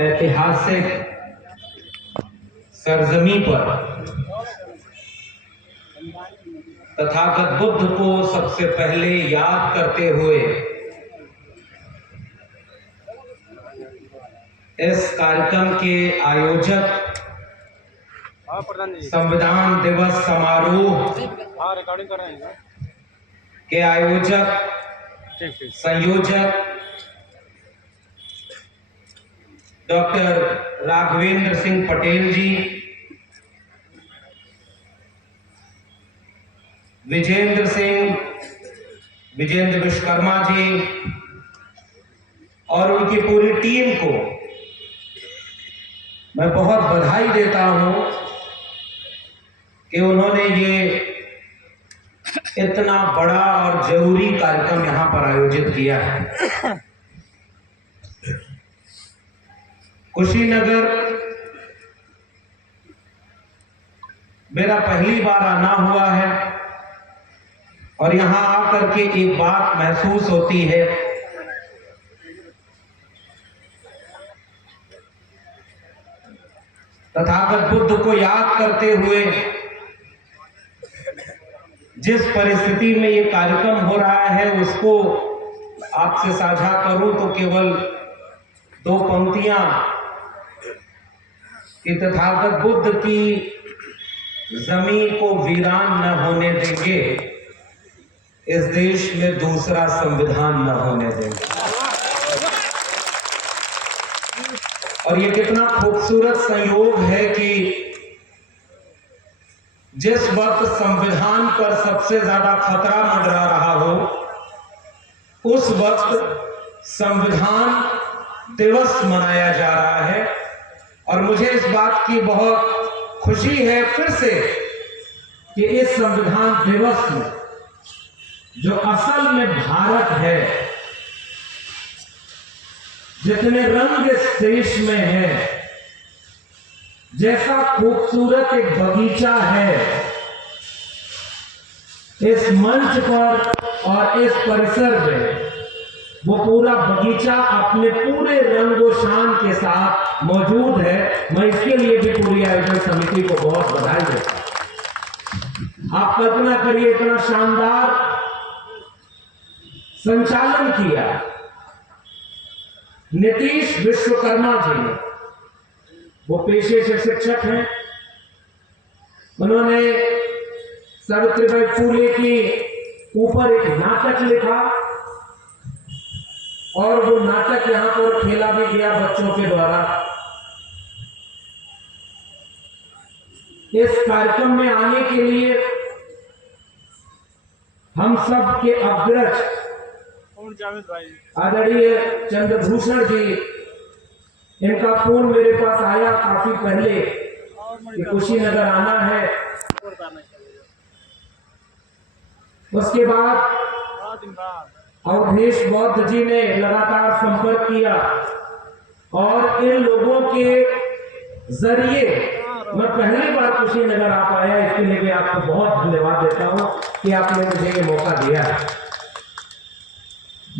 ऐतिहासिक सरजमी पर तथागत बुद्ध को सबसे पहले याद करते हुए इस कार्यक्रम के आयोजक संविधान दिवस समारोह के आयोजक संयोजक डॉक्टर राघवेंद्र सिंह पटेल जी, विजेंद्र विश्वकर्मा जी और उनकी पूरी टीम को मैं बहुत बधाई देता हूं कि उन्होंने ये इतना बड़ा और जरूरी कार्यक्रम यहां पर आयोजित किया है। कुशीनगर मेरा पहली बार आना हुआ है और यहां आकर के एक बात महसूस होती है, तथागत बुद्ध को याद करते हुए जिस परिस्थिति में ये कार्यक्रम हो रहा है उसको आपसे साझा करूं तो केवल दो पंक्तियां कि तथागत बुद्ध की जमीन को वीरान न होने देंगे, इस देश में दूसरा संविधान न होने देंगे। और ये कितना खूबसूरत संयोग है कि जिस वक्त संविधान पर सबसे ज्यादा खतरा मंडरा रहा हो, उस वक्त संविधान दिवस मनाया जा रहा है। और मुझे इस बात की बहुत खुशी है फिर से कि इस संविधान दिवस में जो असल में भारत है, जितने रंग इस देश में है, जैसा खूबसूरत एक बगीचा है, इस मंच पर और इस परिसर में वो पूरा बगीचा अपने पूरे रंगो शान के साथ मौजूद है। मैं इसके लिए भी पूरी आयोजन समिति को बहुत बधाई देता हूं। आप कल्पना करिए, इतना शानदार संचालन किया नीतीश विश्वकर्मा जी ने। वो पेशे से शिक्षक हैं। उन्होंने सावित्रीबाई फुले के ऊपर एक नाटक लिखा और वो नाटक यहां पर खेला भी गया बच्चों के द्वारा। इस कार्यक्रम में आने के लिए हम सब के अग्रज आदरणीय चंद्रभूषण जी, इनका फोन मेरे पास आया काफी पहले कि कुशीनगर आना है। उसके बाद अवधेश बौद्ध जी ने लगातार संपर्क किया और इन लोगों के जरिए मैं पहली बार कुशीनगर आ पाया। इसके लिए भी आपको बहुत धन्यवाद देता हूं कि आपने मुझे ये मौका दिया।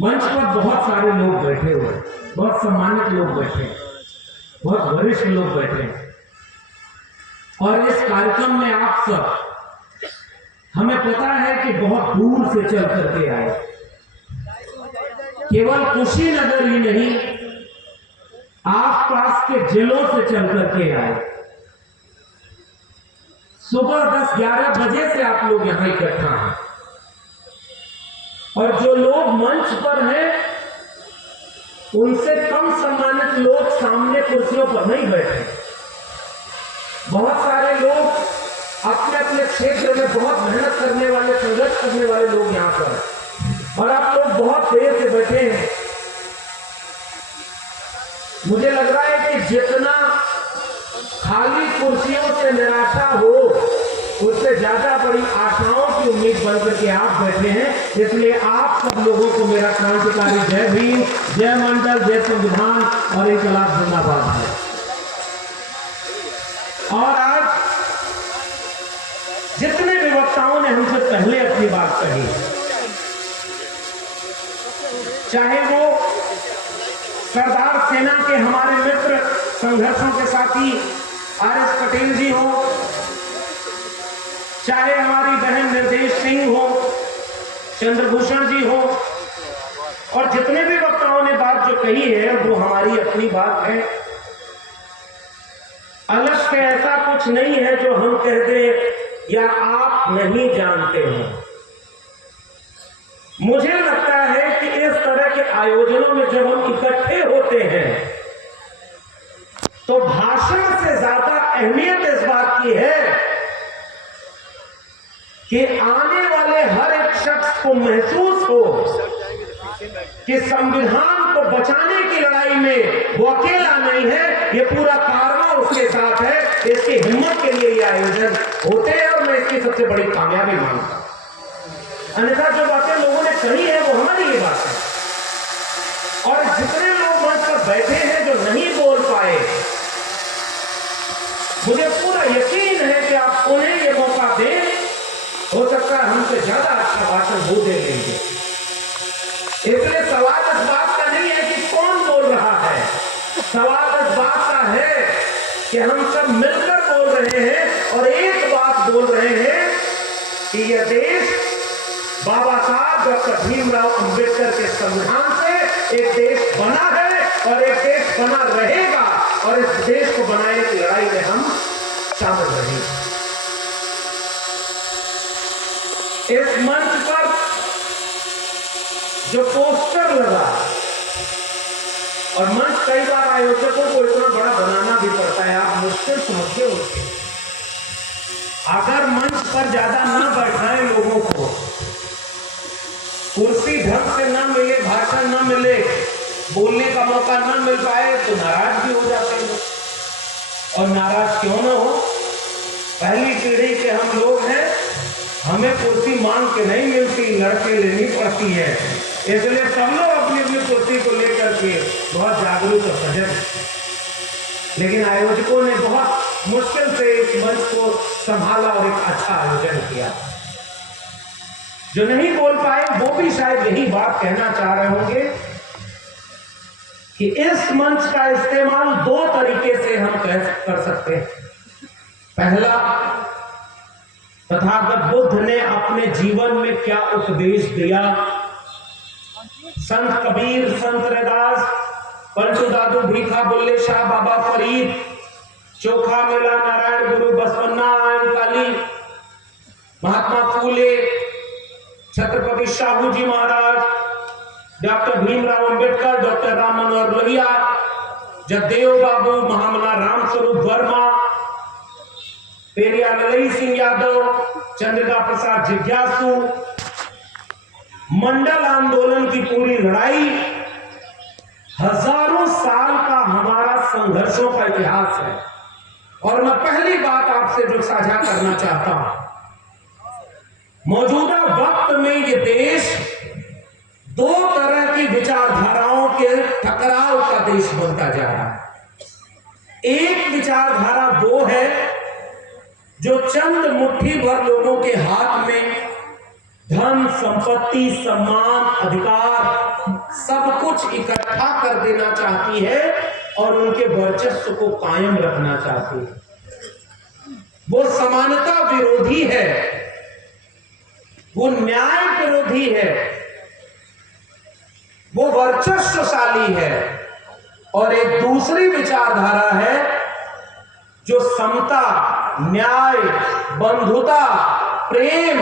मंच पर बहुत सारे लोग बैठे हुए, बहुत सम्मानित लोग बैठे, बहुत वरिष्ठ लोग बैठे और इस कार्यक्रम में आप सब, हमें पता है कि बहुत दूर से चल करके आए। केवल कुशीनगर ही नहीं, आसपास के जिलों से चल करके आए। सुबह 10-11 बजे से आप लोग यहां इकट्ठा हैं और जो लोग मंच पर हैं उनसे कम सम्मानित लोग सामने कुर्सियों पर नहीं बैठे। बहुत सारे लोग अपने अपने क्षेत्र में बहुत मेहनत करने वाले, संघर्ष करने वाले लोग यहां पर हैं और आप लोग बहुत देर से बैठे हैं। मुझे लग रहा है कि जितना खाली कुर्सियों से निराशा हो, उससे ज्यादा बड़ी आशाओं की उम्मीद बन करके आप बैठे हैं। इसलिए आप सब लोगों को मेरा क्रांतिकारी जय भीम, जय मंडल, जय संविधान और इंकलाब जिंदाबाद है। और आज जितने भी वक्ताओं ने हमसे पहले अपनी बात कही, चाहे वो सरदार सेना के हमारे मित्र संघर्षों के साथी आर.एस. पटेल जी हो, चाहे हमारी बहन निर्देश सिंह हो, चंद्रभूषण जी हो, और जितने भी वक्ताओं ने बात जो कही है वो हमारी अपनी बात है। अलग से ऐसा कुछ नहीं है जो हम कह दें या आप नहीं जानते हो। मुझे लगता है कि इस तरह के आयोजनों में जब हम इकट्ठे होते हैं तो भाषण से ज्यादा अहमियत इस बात की है कि आने वाले हर एक शख्स को महसूस हो कि संविधान को बचाने की लड़ाई में वो अकेला नहीं है, ये पूरा कारवां उसके साथ है। इसकी हिम्मत के लिए ये आयोजन होते हैं और मैं इसकी सबसे बड़ी कामयाबी मानता हूं। अन्यथा जो बातें लोगों ने कही है वो हमारी ये बात है, और जितने लोग मंच पर बैठे हैं जो नहीं बोल पाए, मुझे पूरा यकीन है कि आप उन्हें ये मौका दें, हो सकता है हमसे ज्यादा अच्छा भाषण वो दे देंगे। इसलिए सवाल इस बात का नहीं है कि कौन बोल रहा है, सवाल इस बात का है कि हम सब मिलकर बोल रहे हैं और एक बात बोल रहे हैं कि यह देश बाबा साहब डॉक्टर भीमराव अंबेडकर के संविधान से एक देश बना है और एक देश बना रहेगा, और इस देश को बनाने की लड़ाई में हम शामिल रहेंगे। इस मंच पर जो पोस्टर लगा, और मंच कई बार आयोजकों को इतना बड़ा बनाना भी पड़ता है, आप मुश्किल समझते हो। अगर मंच पर ज्यादा ना बैठाएं लोगों को, कुर्सी ढंग से ना मिले, भाषण ना मिले, बोलने का मौका ना मिल पाए तो नाराज भी हो जाते हैं। और नाराज क्यों ना हो, पहली पीढ़ी के हम लोग हैं, हमें कुर्सी मांग के नहीं मिलती, लड़के लेनी पड़ती है। इसलिए सब लोग अपनी अपनी कुर्सी को लेकर के बहुत जागरूक और सजग। लेकिन आयोजकों ने बहुत मुश्किल से इस मंच को संभाला और एक अच्छा आयोजन किया। जो नहीं बोल पाए वो भी शायद यही बात कहना चाह रहे होंगे कि इस मंच का इस्तेमाल दो तरीके से हम कर सकते हैं। पहला, तथागत बुद्ध ने अपने जीवन में क्या उपदेश दिया, संत कबीर, संत रैदास, पंचू दादू, भीखा बुल्ले शाह, बाबा फरीद, चोखा मेला, नारायण गुरु, बसवन्ना, आयन काली, महात्मा फूले, छत्रपति शाहू जी महाराज, डॉक्टर भीमराव अंबेडकर, डॉक्टर राम मनोहर लोहिया, जगदेव बाबू, महामना रामस्वरूप वर्मा, पेरिया ललई सिंह यादव, चंद्रिका प्रसाद जिज्ञासु, मंडल आंदोलन की पूरी लड़ाई, हजारों साल का हमारा संघर्षों का इतिहास है। और मैं पहली बात आपसे जो साझा करना चाहता हूं, मौजूदा वक्त में ये देश दो तरह की विचारधाराओं के टकराव का देश बनता जा रहा है। एक विचारधारा वो है जो चंद मुट्ठी भर लोगों के हाथ में धन, संपत्ति, सम्मान, अधिकार सब कुछ इकट्ठा कर देना चाहती है और उनके वर्चस्व को कायम रखना चाहती है। वो समानता विरोधी है, वो न्याय विरोधी है, वो वर्चस्वशाली है। और एक दूसरी विचारधारा है जो समता, न्याय, बंधुता, प्रेम,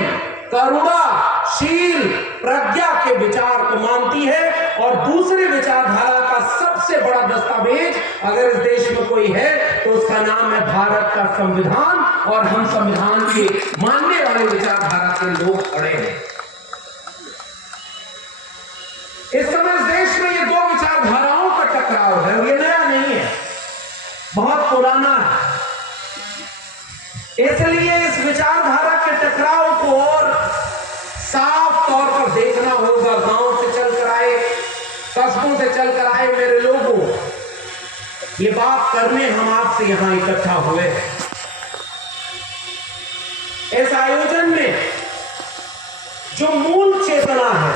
करुणा, शील, प्रज्ञा के विचार को मानती है। और दूसरी विचारधारा का सबसे बड़ा दस्तावेज अगर इस देश में कोई है तो उसका नाम है भारत का संविधान, और हम संविधान के मानने वाले विचारधारा के लोग खड़े हैं। इस समय इस देश में ये दो विचारधाराओं का टकराव है, ये नया नहीं है, बहुत पुराना है। इसलिए इस विचारधारा के टकराव को और साफ तौर पर देखना होगा। गांव से चलकर आए, कस्बों से चलकर आए मेरे लोगों, ये बात करने हम आपसे यहां इकट्ठा हुए। इस आयोजन में जो मूल चेतना है,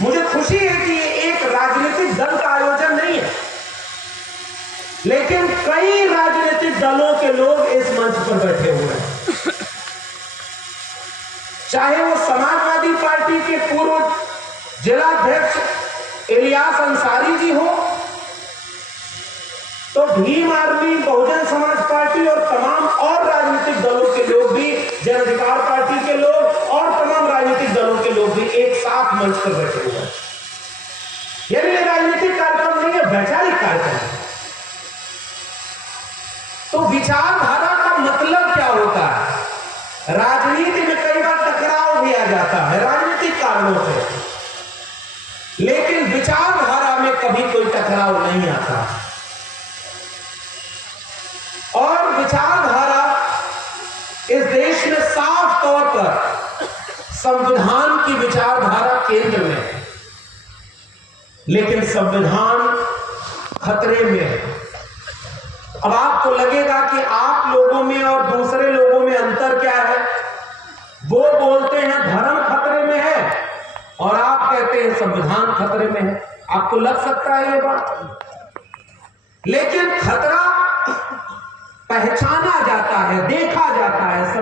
मुझे खुशी है कि ये एक राजनीतिक दल का आयोजन नहीं है, लेकिन कई राजनीतिक दलों के लोग इस मंच पर बैठे हुए हैं, चाहे वो समाजवादी पार्टी के पूर्व जिलाध्यक्ष इलियास अंसारी जी हो, तो भीम आर्मी, बहुजन समाज पार्टी और तमाम और राजनीतिक दलों के लोग भी, जन अधिकार पार्टी के लोग और तमाम राजनीतिक दलों के लोग भी एक साथ मंच पर बैठे हुए हैं। ये राजनीतिक कार्यक्रम नहीं है, वैचारिक कार्यक्रम है। तो विचारधारा का मतलब क्या होता है? राजनीति में कई बार टकराव भी आ जाता है राजनीतिक कारणों से, लेकिन विचारधारा में कभी कोई टकराव नहीं आता। और विचारधारा इस देश में साफ तौर पर संविधान की विचारधारा केंद्र में है, लेकिन संविधान खतरे में है। अब आपको लगेगा कि आप लोगों में और दूसरे लोगों में अंतर क्या है? वो बोलते हैं धर्म खतरे में है और आप कहते हैं संविधान खतरे में है। आपको लग सकता है ये बात, लेकिन खतरा पहचाना जाता है, देखा जाता है।